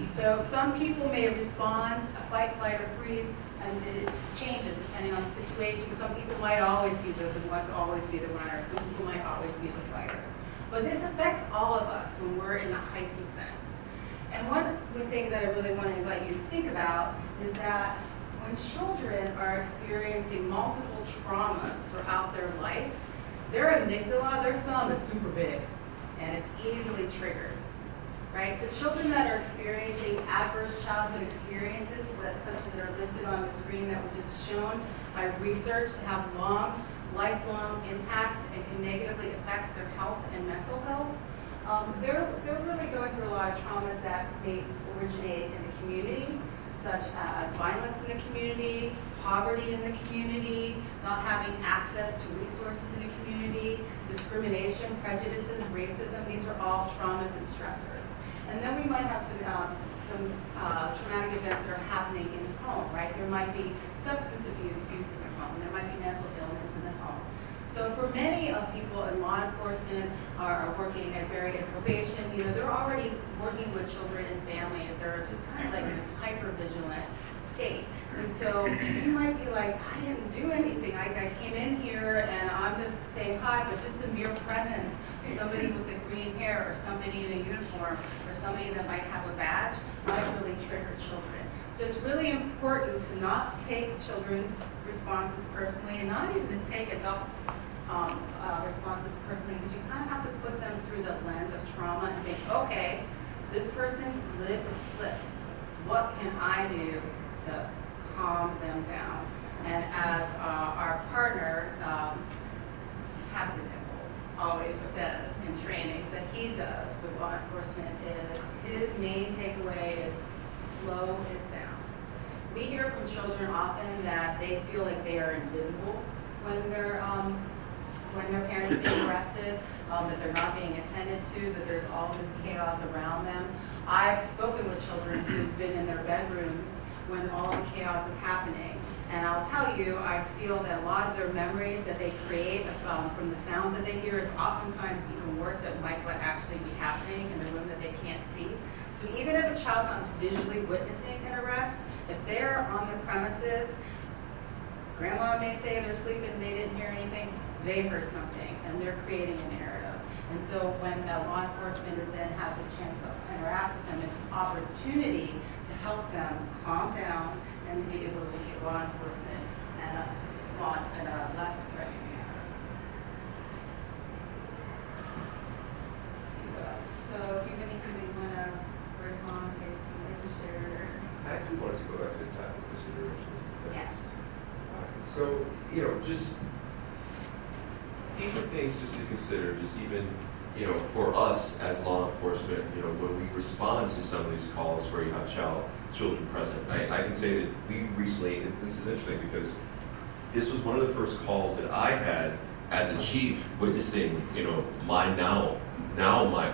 So some people may respond, fight, flight, or freeze, and it changes depending on the situation. Some people might always be the runners. Some people might always be the fighters. But this affects all of us when we're in a heightened sense. And one thing that I really want to invite you to think about is that when children are experiencing multiple traumas throughout their life, their amygdala, their thumb is super big, and it's easily triggered. Right? So children that are experiencing adverse childhood experiences, such as that are listed on the screen that were just shown by research to have lifelong impacts and can negatively affect their health and mental health, they're really going through a lot of traumas that may originate in the community, such as violence in the community, poverty in the community, not having access to resources in the community, discrimination, prejudices, racism. These are all traumas and stressors. And then we might have some traumatic events that are happening in the home, right? There might be substance abuse use in the home. There might be mental illness in the home. So for many of people in law enforcement are working at probation, they're already working with children and families. They're just kind of like in this hyper-vigilant state. And so you might be like, I didn't do anything. I came in here and I'm just saying hi, but just the mere presence of somebody with a green hair or somebody in a uniform or somebody that might have a badge might really trigger children. So it's really important to not take children's responses personally and not even to take adults' responses personally, because you kind of have to put them through the lens of trauma and think, okay, this person's lid is flipped. What can I do to calm them down? And as our partner, Captain Nichols, always says in trainings that he does with law enforcement is his main takeaway is slow it down. We hear from children often that they feel like they are invisible when their parents are being arrested, that they're not being attended to, that there's all this chaos around them. I've spoken with children who've been in their bedrooms when all the chaos is happening. And I'll tell you, I feel that a lot of their memories that they create from the sounds that they hear is oftentimes even worse than what actually be happening in the room that they can't see. So even if a child's not visually witnessing an arrest, if they're on their premises, grandma may say they're sleeping, they didn't hear anything, they heard something, and they're creating a narrative. And so when law enforcement then has a chance to interact with them, it's an opportunity to help them calm down and to be able to look at law enforcement in a less threatening manner. Let's see what else. So do you have anything that you want to work on based on what you shared? I actually wanted to go back to the topic of considerations. Yeah. So, just these are things just to consider, just even, for us as law enforcement, when we respond to some of these calls where you have children present. I can say that we recently, and this is interesting because this was one of the first calls that I had as a chief witnessing, my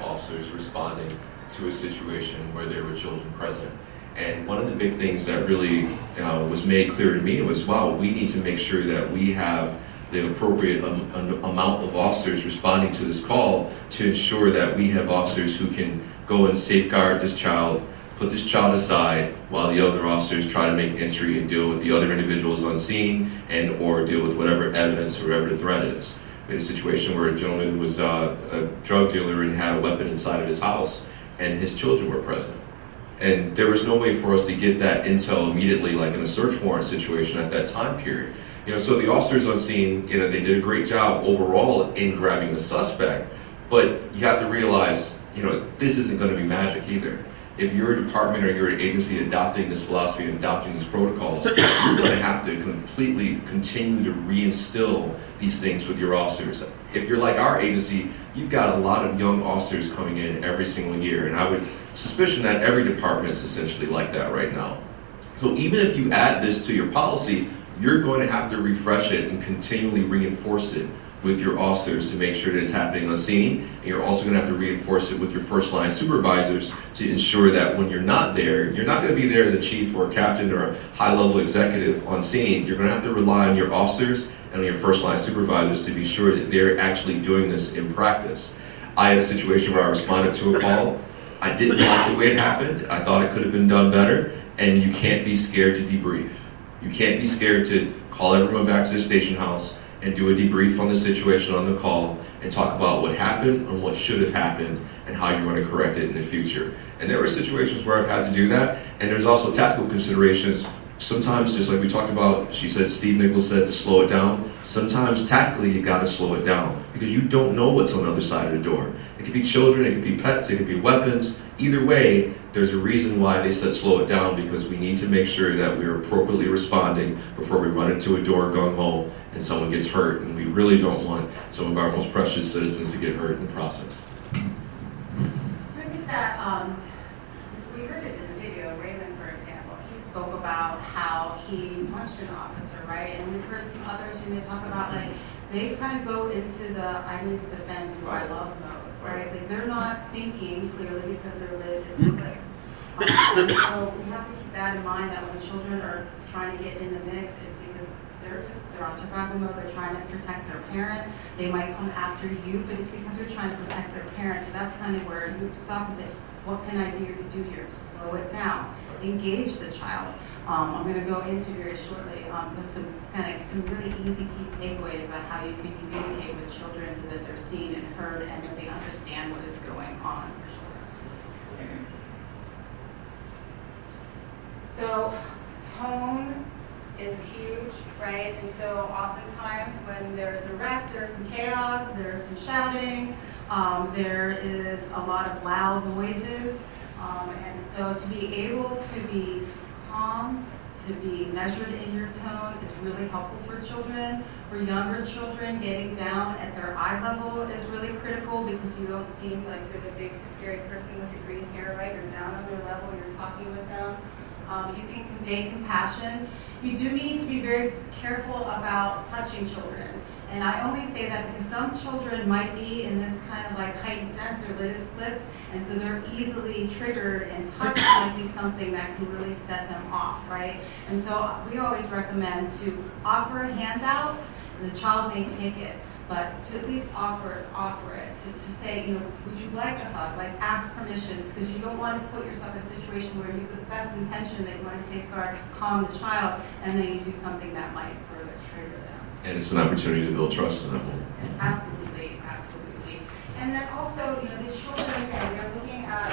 officers responding to a situation where there were children present. And one of the big things that really was made clear to me was, wow, we need to make sure that we have the appropriate amount of officers responding to this call to ensure that we have officers who can go and safeguard this child, put this child aside while the other officers try to make entry and deal with the other individuals on scene and or deal with whatever evidence or whatever the threat is. We had a situation where a gentleman was a drug dealer and had a weapon inside of his house and his children were present. And there was no way for us to get that intel immediately, like in a search warrant situation at that time period. So the officers on scene, they did a great job overall in grabbing the suspect, but you have to realize, this isn't going to be magic either. if you're a department or you're an agency adopting this philosophy and adopting these protocols, you're going to have to completely continue to reinstill these things with your officers. If you're like our agency, you've got a lot of young officers coming in every single year, and I would suspicion that every department is essentially like that right now. So even if you add this to your policy, you're going to have to refresh it and continually reinforce it with your officers to make sure that it's happening on scene, and you're also going to have to reinforce it with your first line supervisors to ensure that when you're not there, you're not going to be there as a chief or a captain or a high-level executive on scene. You're going to have to rely on your officers and on your first line supervisors to be sure that they're actually doing this in practice. I had a situation where I responded to a call. I didn't like the way it happened. I thought it could have been done better, and you can't be scared to debrief. You can't be scared to call everyone back to the station house and do a debrief on the situation on the call and talk about what happened and what should have happened and how you're going to correct it in the future. And there were situations where I've had to do that, and there's also tactical considerations. Sometimes, just like we talked about, Steve Nichols said to slow it down. Sometimes tactically you gotta slow it down because you don't know what's on the other side of the door. It could be children, it could be pets, it could be weapons. Either way, there's a reason why they said slow it down, because we need to make sure that we're appropriately responding before we run into a door gung-ho and someone gets hurt. And we really don't want some of our most precious citizens to get hurt in the process. I think that we heard it in the video. Raymond, for example, he spoke about how he punched an officer, right? And we've heard some others who may talk about, like, they kind of go into the I need to defend who I love mode, right? Like, they're not thinking clearly because their lid is clicked. And so we have to keep that in mind, that when children are trying to get in the mix, it's because they're on survival mode, they're trying to protect their parent. They might come after you, but it's because they're trying to protect their parent. So that's kind of where you stop and say, what can I do here? Slow it down. Engage the child. I'm going to go into very shortly some really easy key takeaways about how you can communicate with children so that they're seen and heard and that they understand what is going on. So tone is huge, right? And so oftentimes when there's an arrest, there's some chaos, there's some shouting, there is a lot of loud noises. And so to be able to be calm, to be measured in your tone is really helpful for children. For younger children, getting down at their eye level is really critical because you don't seem like you're the big scary person with the green hair, right? You're down on their level, you're talking with them. You can convey compassion. You do need to be very careful about touching children. And I only say that because some children might be in this kind of like heightened sense, their lid is flipped, and so they're easily triggered, and touch might be something that can really set them off, right? And so we always recommend to offer a handout. The child may take it, but to at least offer it, to say, would you like a hug? Like, ask permissions, because you don't want to put yourself in a situation where you have the best intention that you want to safeguard, calm the child, and then you do something that might further trigger them. And it's an opportunity to build trust in that moment. Absolutely, absolutely. And then also, the children, they're looking at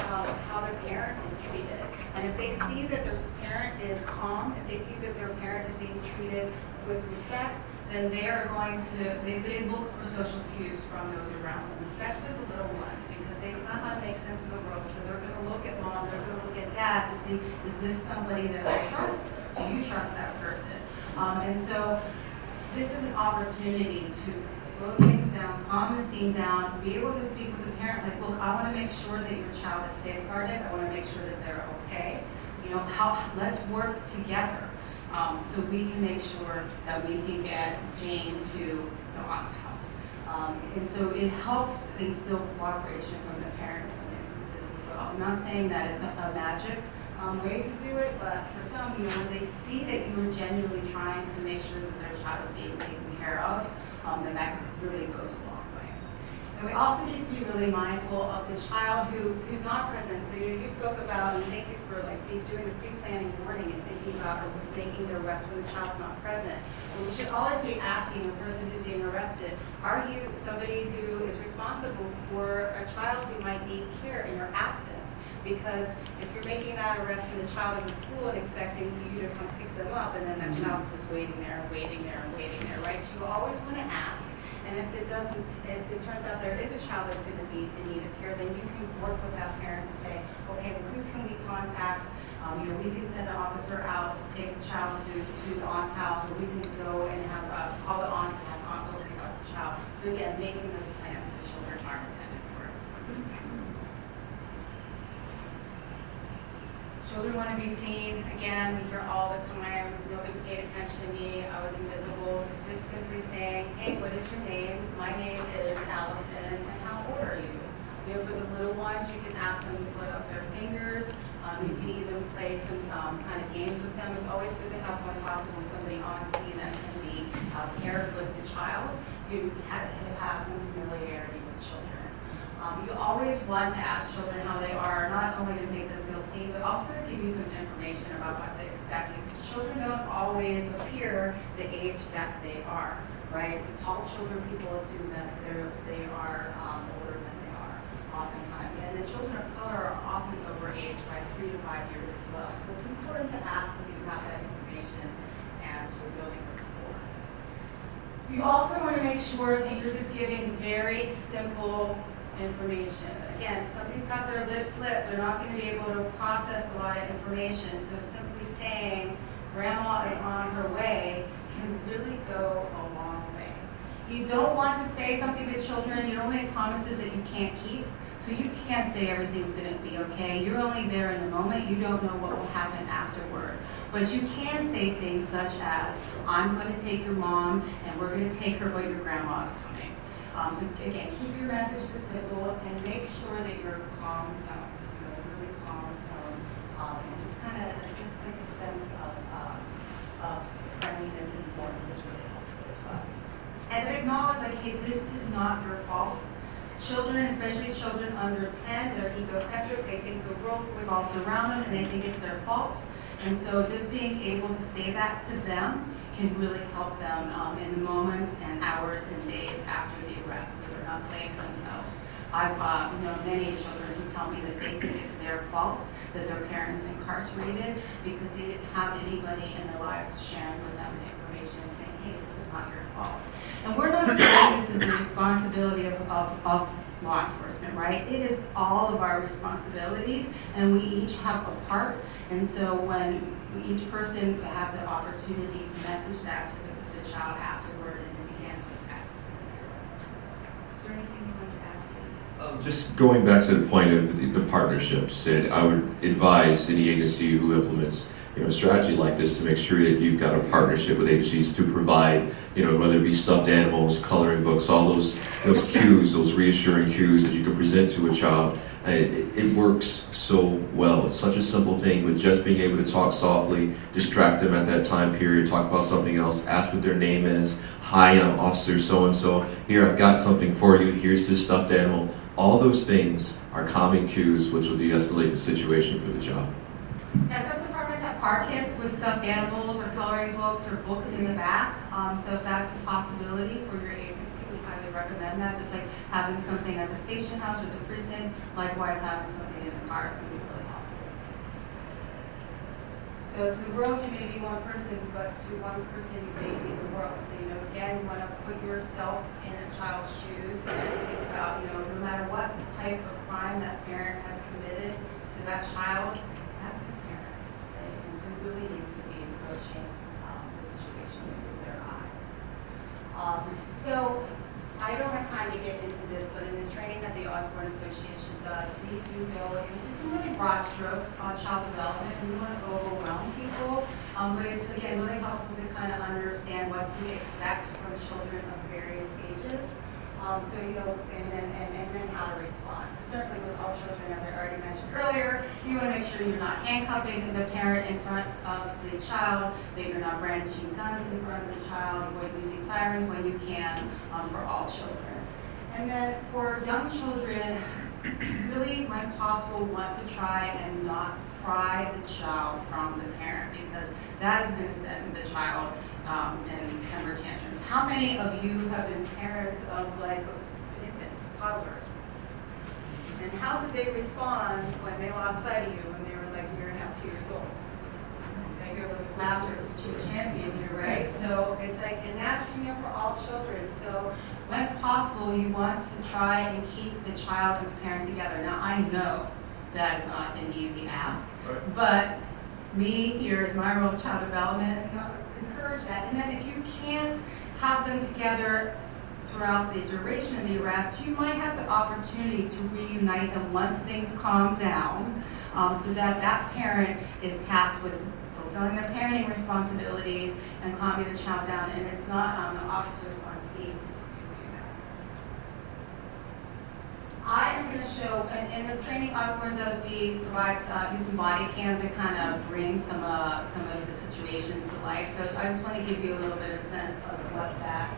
how their parent is treated. And if they see that their parent is calm, if they see that their parent is being treated with respect, then they are going to, they look for social cues from those around them, especially the little ones, because they do not know how to make sense of the world. So they're going to look at mom, they're going to look at dad to see, is this somebody that I trust? Do you trust that person? And so this is an opportunity to slow things down, calm the scene down, be able to speak with the parent, like, look, I want to make sure that your child is safeguarded. I want to make sure that they're okay. Let's work together. So we can make sure that we can get Jane to the aunt's house. And so it helps instill cooperation from the parent in some instances as well. I'm not saying that it's a magic way to do it, but for some, when they see that you are genuinely trying to make sure that their child is being taken care of, then that really goes a long way. And we also need to be really mindful of the child who's not present. So you spoke about, and thank you for doing the pre-planning warning and thinking about or making the arrest when the child's not present. And we should always be asking the person who's being arrested, are you somebody who is responsible for a child who might need care in your absence? Because if you're making that arrest and the child is in school and expecting you to come pick them up, and then that child's just waiting there, right? So you always want to ask. And if it turns out there is a child that's going to be in need of care, then you can work with that parent to say, okay, well, who can we contact? You know, we can send an officer out to take the child to the aunt's house, or we can go and have call the aunt to have aunt go pick up the child. So again, making those plans so children aren't attended for. Children want to be seen. Again, we hear all the time, nobody paid attention to me, I was invisible. So it's just simply saying, hey, what is your name? My name is Allison, and how old are you? You know, for the little ones, you can ask them to put up their fingers. You can even play some kind of games with them. It's always good to have, when possible, somebody on scene that can be paired with the child who has some familiarity with children. You always want to ask children how they are, not only to make them feel seen, but also to give you some information about what to expect, because children don't always appear the age that they are, right? So tall children, people assume that they are older than they are oftentimes. And the children of color are often overaged by 3 to 5 years as well. So it's important to ask so you have that information and so we're building rapport. You also want to make sure that you're just giving very simple information. Again, if somebody's got their lid flipped, they're not going to be able to process a lot of information. So simply saying, grandma is on her way, can really go a long way. You don't want to say something to children, you don't make promises that you can't keep. So you can't say everything's going to be okay. You're only there in the moment. You don't know what will happen afterward. But you can say things such as, I'm going to take your mom, and we're going to take her, but your grandma's coming. So again, keep your message simple, and make sure that you're calm tone, really calm tone, and just kind of, just like a sense of friendliness and warmth is really helpful as well. And then acknowledge, like, hey, this is not your fault. Children, especially children under 10, they're egocentric. They think the world revolves around them, and they think it's their fault. And so just being able to say that to them can really help them in the moments and hours and days after the arrest, so they're not blaming themselves. I've known many children who tell me that they think it's their fault that their parent is incarcerated because they didn't have anybody in their lives sharing with them the information and saying, hey, this is not your fault. And we're not saying this is the responsibility of law enforcement, right? It is all of our responsibilities, and we each have a part. And so when each person has the opportunity to message that to the child afterward, and it begins with that. Is there anything you want to add to this? Just going back to the point of the partnerships, and I would advise any agency who implements a strategy like this to make sure that you've got a partnership with agencies to provide, whether it be stuffed animals, coloring books, all those cues, those reassuring cues that you can present to a child. It works so well. It's such a simple thing, but just being able to talk softly, distract them at that time period, talk about something else, ask what their name is. Hi, I'm Officer so-and-so. Here, I've got something for you. Here's this stuffed animal. All those things are calming cues which will de-escalate the situation for the child. Yeah, some departments have car kits with stuffed animals or coloring books or books in the back. So if that's a possibility for your agency, we highly recommend that. Just like having something at the station house or the precinct, likewise having something in the car is going to be really helpful. So to the world you may be one person, but to one person you may be the world. So again, you want to put yourself in a child's shoes and think about, no matter what type of crime that parent has committed to that child, that's the parent. Right? And so it really needs to be approaching the situation with their eyes. So I don't have time to get into this, but in the training that the Osborne Association does, we do go into some really broad strokes on child development. We want to overwhelm people, but it's, again, really helpful to kind of understand what to expect from children of various ages. So, and then how to respond. So certainly with all children, as I already mentioned earlier, you want to make sure you're not handcuffing the parent in front of the child, that you're not brandishing guns in front of the child, avoid using sirens when you can, for all children. And then for young children, really, when possible, want to try and not pry the child from the parent, because that is going to send the child in temper tantrums. How many of you have been parents of infants, toddlers? And how did they respond when they lost sight of you when they were a year and a half, 2 years old? I hear laughter from Chief Champion here, right? So it's and that's for all children. So when possible, you want to try and keep the child and the parent together. Now I know that is not an easy ask. But me, here is my role, child development, encourage that. And then if you can't have them together throughout the duration of the arrest, you might have the opportunity to reunite them once things calm down, so that that parent is tasked with fulfilling their parenting responsibilities and calming the child down, and it's not the officers on scene to do that. I am going to show, in the training Osborne does, we provide use some body cam to kind of bring some of the situations to life. So I just want to give you a little bit of sense of what that is.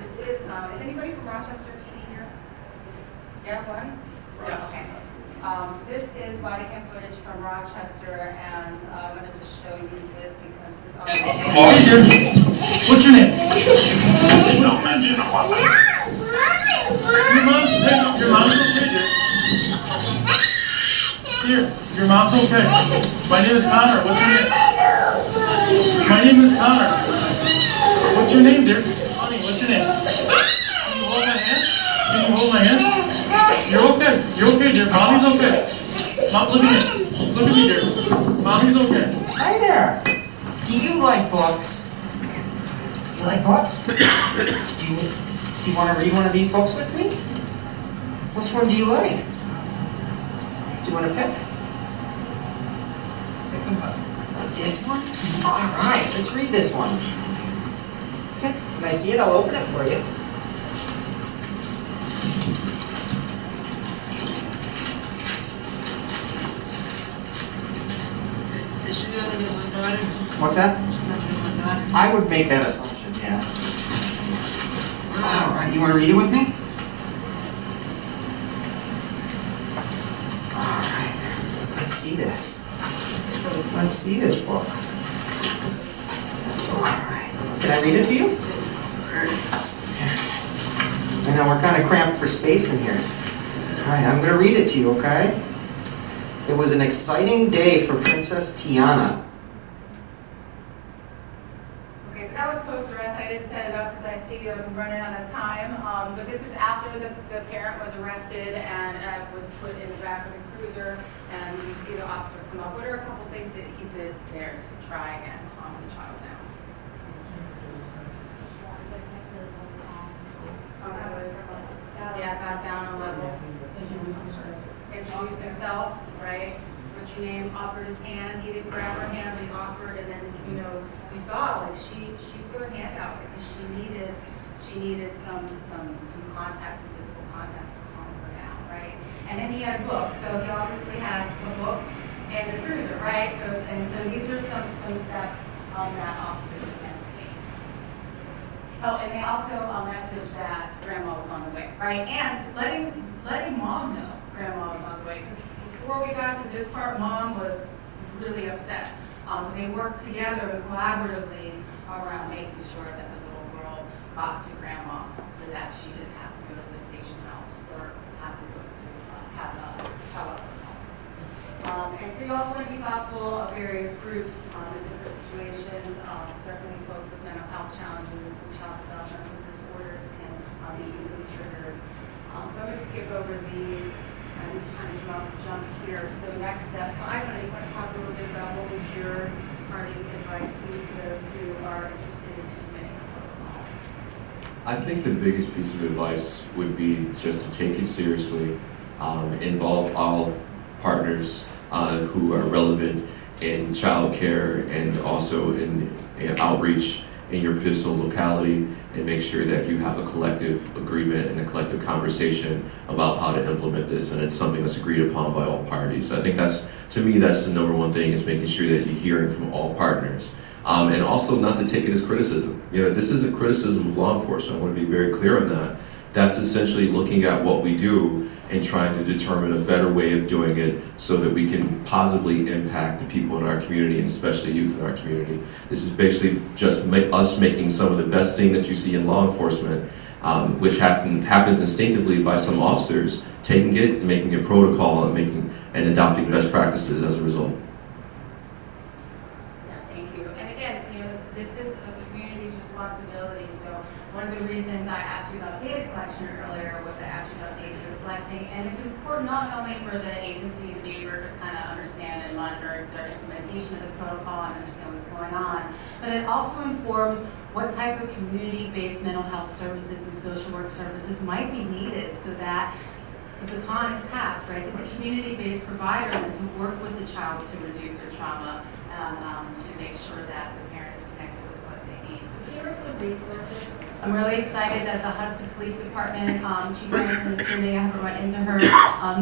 This is anybody from Rochester PD here? Yeah, one? Yeah, okay. This is body cam footage from Rochester, and I'm going to just show you this because this What's your name? Don't mention a lot. Your mom's okay, dear. Here, your mom's okay. My name is Connor. What's your name? My name is Connor. What's your name, dear? Honey, what's your name? Can you hold my hand? Can you hold my hand? You're okay. You're okay, dear. Mommy's okay. Mom, look at me. Look at me, dear. Mommy's okay. Hi there. Do you like books? You like books? Do you want to read one of these books with me? Which one do you like? Do you want to pick? Pick them up. This one? All right, let's read this one. Okay, can I see it? I'll open it for you. Is she gonna get my daughter? What's that? She's not gonna get my daughter? I would make that assumption, yeah. All right, you want to read it with me? All right, let's see this. Let's see this book. All right, can I read it to you? I know we're kind of cramped for space in here. All right, I'm going to read it to you, okay? It was an exciting day for Princess Tiana. Okay, so that was post-arrest. I didn't set it up because I see I'm running out of time. But this is after the parent was arrested and was put in the back of the cruiser. And you see the officer come up. What are a couple things that he did there to try and calm the child down? Yeah, got down a level. Introduced himself, right? What's your name? Offered his hand. He didn't grab her hand, but he offered, and then you saw like she put her hand out because she needed some contact, some physical contact to calm her down, right? And then he had a book, so he obviously had a book and the cruiser, right? So these are some steps that officers can take. Oh, and they also messaged that grandma was on the way, right? And letting mom know grandma was on the way, because before we got to this part, mom was really upset. They worked together and collaboratively around making sure that the little girl got to grandma so that she didn't have to go to the station house or have to go to have a child home. And so you also want to be thoughtful of various groups in different situations. Certainly folks with mental health challenges and child developmental disorders can be easily triggered. So I'm going to skip over these and kind of jump here. So next step. So I want to talk a little bit about what would your parting advice be to those who are interested in implementing a protocol? I think the biggest piece of advice would be just to take it seriously, involve all partners who are relevant in child care and also in outreach in your physical locality, and make sure that you have a collective agreement and a collective conversation about how to implement this, and it's something that's agreed upon by all parties. I think to me, that's the number one thing, is making sure that you're hearing from all partners. And also not to take it as criticism. This isn't criticism of law enforcement. I want to be very clear on that. That's essentially looking at what we do and trying to determine a better way of doing it so that we can positively impact the people in our community, and especially youth in our community. This is basically just us making some of the best thing that you see in law enforcement, which happens instinctively by some officers, taking it and making a protocol and adopting best practices as a result. Yeah, thank you. And again, this is a community's responsibility responsibility. So one of the reasons I asked you about data collection earlier was I asked you about data you're collecting, and it's important not only for the agency to be able to kind of understand and monitor their implementation of the protocol and understand what's going on, but it also informs what type of community-based mental health services and social work services might be needed so that the baton is passed, right? That the community-based provider and to work with the child to reduce their trauma and to make sure that the parent is connected with what they need. So here are some resources. I'm really excited that the Hudson Police Department, Chief Ryan is here today, I haven't run into her.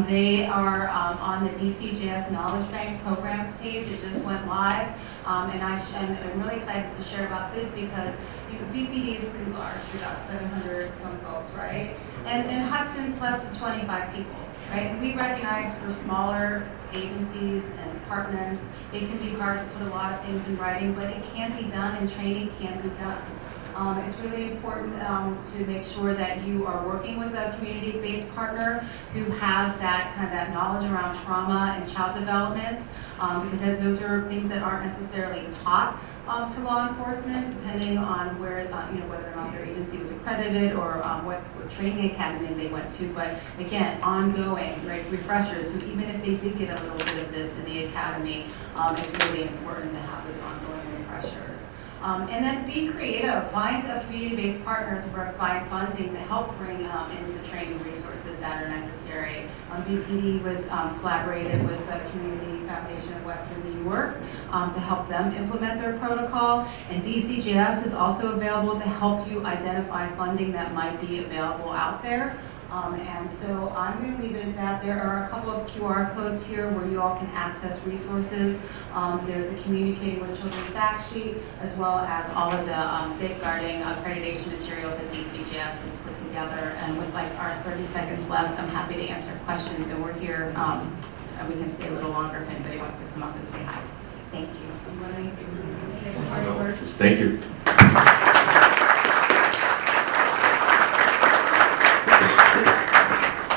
They are on the DCJS Knowledge Bank programs page. It just went live. And I'm really excited to share about this because BPD is pretty large, about 700 some folks, right? And Hudson's less than 25 people, right? And we recognize for smaller agencies and departments, it can be hard to put a lot of things in writing, but it can be done and training can be done. It's really important to make sure that you are working with a community-based partner who has that kind of that knowledge around trauma and child development, because those are things that aren't necessarily taught to law enforcement, depending on where, whether or not their agency was accredited or what training academy they went to. But again, ongoing, right, refreshers. So even if they did get a little bit of this in the academy, it's really important to have those ongoing refreshers. And then be creative. Find a community-based partner to provide funding to help bring in the training resources that are necessary. BPD was collaborated with the Community Foundation of Western New York to help them implement their protocol. And DCJS is also available to help you identify funding that might be available out there. And so I'm going to leave it at that. There are a couple of QR codes here where you all can access resources. There's a Communicating with Children fact sheet, as well as all of the safeguarding accreditation materials that DCJS has put together. And with like our 30 seconds left, I'm happy to answer questions. And we're here, and we can stay a little longer if anybody wants to come up and say hi. Thank you. You want to say a parting word? Thank you.